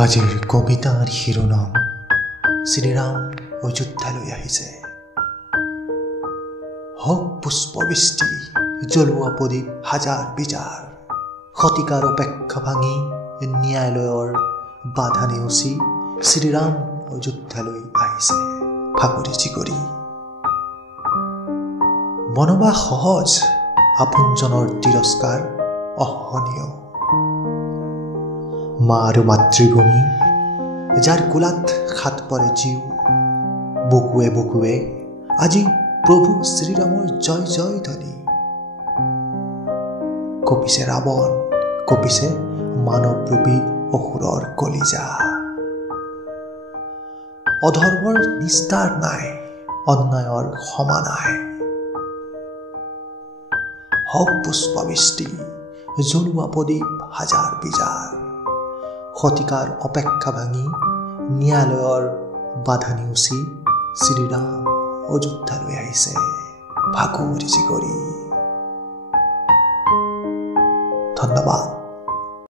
আজিৰ কবিতাৰ শিৰোনাম শ্ৰীৰাম অযোধ্যালৈ আহিছে। হওক পুষ্পবৃষ্টি, জ্বলোৱা প্ৰদীপ হাজাৰ বিজাৰ, শতিকাৰ অপেক্ষা ভাঙি ন্যায়ালয়ৰ বাধা নেওচি শ্ৰীৰাম অযোধ্যালৈ আহিছে ফাগুৰি চিগৰি। বনবাস সহজ, আপোনজনৰ তিৰস্কাৰ অসহনীয়। মা আৰু মাতৃভূমি, যাৰ কোলাত খাত পৰে জীৱ, বুকুৱে বুকুৱে আজি প্ৰভু শ্ৰীৰামৰ জয় জয় ধ্বনি। কঁপিছে ৰাৱণ, কঁপিছে মানৱৰূপী অসুৰৰ কলিজা। অধৰ্মৰ নিস্তাৰ নাই, অন্যায়ৰ ক্ষমা নাই। হওক পুষ্পবৃষ্টি, জ্বলোৱা প্ৰদীপ হাজাৰ বিজাৰ, শতিকাৰ অপেক্ষা ভাঙি ন্যায়ালয়ৰ বাধা নেওচি শ্ৰীৰাম অযোধ্যালৈ আহিছে ফাগুৰি চিগৰি। ধন্যবাদ।